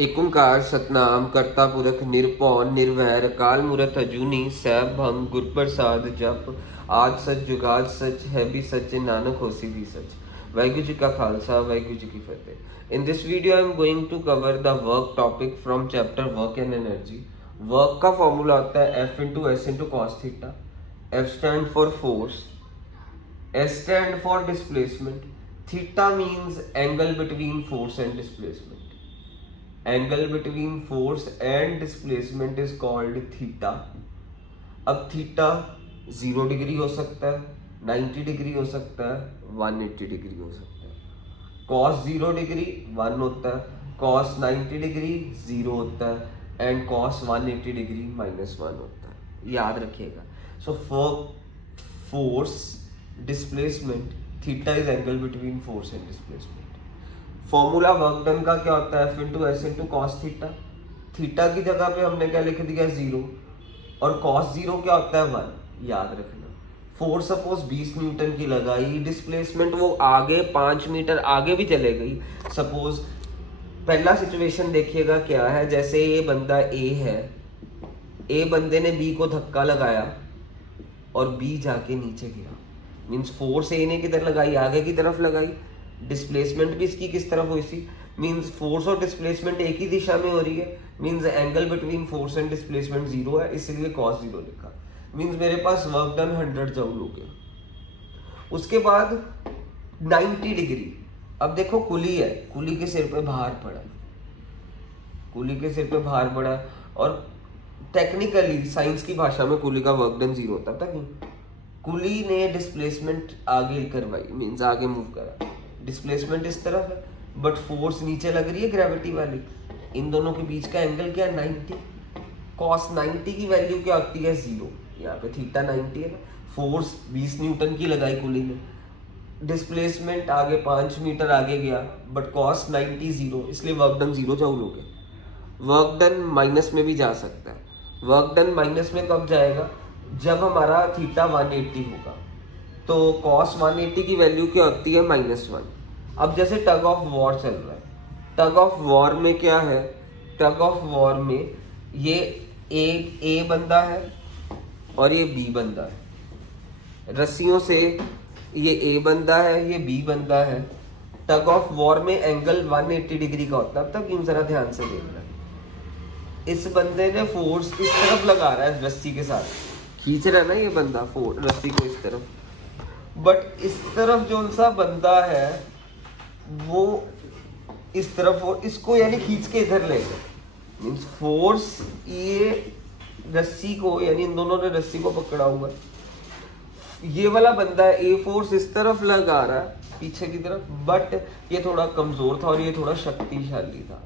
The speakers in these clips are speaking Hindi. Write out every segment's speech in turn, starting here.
एक ओंकार सतनाम करता पुरख निरभौ निर्वैर काल मूरत अजूनी सैभ भंग गुरप्रसाद जप आज सच जुगाद सच है भी सच नानक होसी भी सच। वाहिगुरु जी का खालसा वाहिगुरु जी की फतेह। In this video I am going to cover the work topic from chapter work and energy. Work का फॉर्मूला होता है F into S into cos theta. F stand for force, S stand for displacement, theta means angle between force and displacement. Angle between force and displacement is called theta. अब थीटा 0 डिग्री हो सकता है, 90 डिग्री हो सकता है, 180 डिग्री हो सकता है। cos 0 डिग्री 1 होता है, cos 90 डिग्री 0 होता है एंड cos 180 डिग्री -1 होता है। याद रखिएगा। So for force displacement theta is angle between force and displacement। Formula work done का क्या होता है F into S into cos theta. Theta की जगह पे हमने क्या लिख दिया 0 और कॉस 0 क्या होता है 1। याद रखना। फोर्स सपोज 20 न्यूटन की लगाई, डिस्प्लेसमेंट वो आगे 5 मीटर आगे भी चले गई। सपोज पहला सिचुएशन देखिएगा क्या है, जैसे ये बंदा ए है, ए बंदे ने बी को धक्का लगाया और बी जाके नीचे गिरा। मीन्स फोर्स ए ने किधर लगाई, आगे की तरफ लगाई। डिस्प्लेसमेंट भी इसकी किस तरफ हुई थी, मीन्स फोर्स और डिस्प्लेसमेंट एक ही दिशा में हो रही है। Means angle between force and displacement 0 है, इसलिए cos 0 लिखा। मीन्स मेरे पास वर्क डन 100 जूल हो गया। उसके बाद 90 डिग्री। अब देखो कुली है, कुली के सिर पे भार पड़ा, कुली के सिर पे भार पड़ा और टेक्निकली साइंस की भाषा में कुली का वर्क डन 0 होता था। क्यों? कुली ने डिस्प्लेसमेंट आगे करवाई, मींस आगे मूव करा। डिस्प्लेसमेंट इस तरफ है बट फोर्स नीचे लग रही है ग्रेविटी वाली। इन दोनों के बीच का एंगल क्या है 90। कॉस 90 की वैल्यू क्या होती है 0। यहाँ पे थीटा 90 है ना। फोर्स 20 न्यूटन की लगाई कुली ने, डिस्प्लेसमेंट आगे 5 मीटर आगे गया बट कॉस 90 0, इसलिए वर्क डन 0 जूल हो गया। वर्क डन माइनस में भी जा सकता है। वर्क डन माइनस में कब जाएगा, जब हमारा थीटा 180 होगा। तो cos 180 की वैल्यू क्या होती है -1। अब जैसे टग ऑफ वॉर चल रहा है, टग ऑफ वॉर में क्या है, टग ऑफ वॉर में ये ए बंदा है और ये बी बंदा है। रस्सियों से ये ए बंदा है, ये बी बंदा है। टग ऑफ वॉर में एंगल 180 डिग्री का होता है। तब यूं जरा ध्यान से देखना, इस बंदे ने फोर्स इस तरफ लगा रहा है, रस्सी के साथ खींच रहा है ना ये बंदा रस्सी को इस तरफ, बट इस तरफ जो सा बंदा है वो इस तरफ और इसको यानी खींच के इधर ले गए। मीन्स फोर्स ये रस्सी को, यानी इन दोनों ने रस्सी को पकड़ा हुआ है। ये वाला बंदा है, ए फोर्स इस तरफ लगा रहा है पीछे की तरफ, बट ये थोड़ा कमजोर था और ये थोड़ा शक्तिशाली था।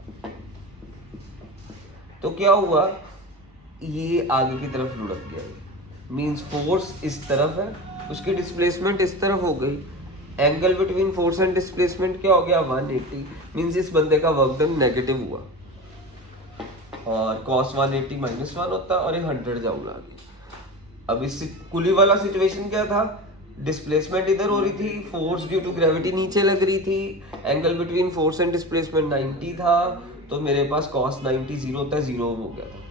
तो क्या हुआ, ये आगे की तरफ लुढ़क गया। मींस फोर्स इस तरफ है, उसकी डिस्प्लेसमेंट इस तरफ हो गई। Angle between force and displacement क्या हो गया 180। मींस इस बंदे का वर्क डन नेगेटिव हुआ और cos 180 -1 होता और ये 100 जूल आ गई। अब इस कुली वाला सिचुएशन क्या था, डिस्प्लेसमेंट इधर हो रही थी, फोर्स ड्यू टू ग्रेविटी नीचे लग रही थी, angle between force and displacement 90 था, तो मेरे पास cos 90 0 होता है, 0 हो गया था।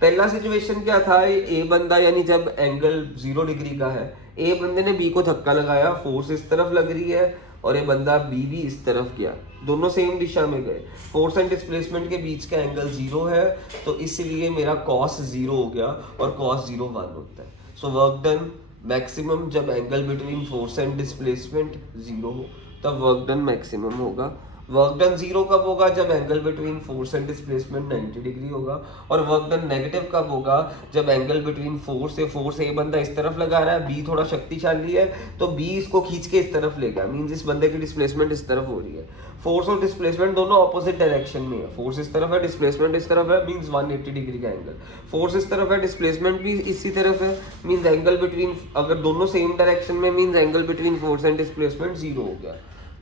पहला सिचुएशन क्या था, ए बंदा यानी जब एंगल 0 डिग्री का है, ए बंदे ने बी को धक्का लगाया, फोर्स इस तरफ लग रही है और ये बंदा बी भी इस तरफ गया, दोनों सेम दिशा में गए। फोर्स एंड डिस्प्लेसमेंट के बीच का एंगल 0 है, तो इसलिए मेरा cos 0 हो गया और cos 0 1 होता है। सो वर्क डन मैक्सिमम जब angle between force and displacement 0 हो, तब वर्क डन मैक्सिमम होगा। वर्क डन 0 कब होगा, जब angle between force and displacement 90 degree होगा। और वर्क डन नेगेटिव कब होगा, जब एंगल बिटवीन फोर्स ए बंदा इस तरफ लगा रहा है, बी थोड़ा शक्तिशाली है, तो बी इसको खींच के इस तरफ लेगा। मींस इस बंदे की डिस्प्लेसमेंट इस तरफ हो रही है। फोर्स और डिस्प्लेसमेंट दोनों ऑपोजिट डायरेक्शन में है, फोर्स इस तरफ है, डिस्प्लेसमेंट इस तरफ है, मींस 180 डिग्री का एंगल। फोर्स इस तरफ है, डिस्प्लेसमेंट भी इसी तरफ है, मींस एंगल बिटवीन, अगर दोनों सेम डायरेक्शन में, means angle between force and displacement 0 हो गया।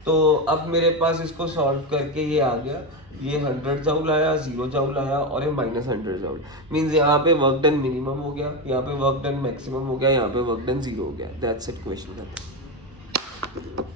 तो अब मेरे पास इसको सॉल्व करके ये आ गया, ये 100 जूल आया, 0 जूल आया और ये -100 जूल। मींस यहाँ पे वर्क डन मिनिमम हो गया, यहाँ पे वर्क डन मैक्सिमम हो गया, यहाँ पे वर्क डन 0 हो गया। दैट्स इट, क्वेश्चन खत्म।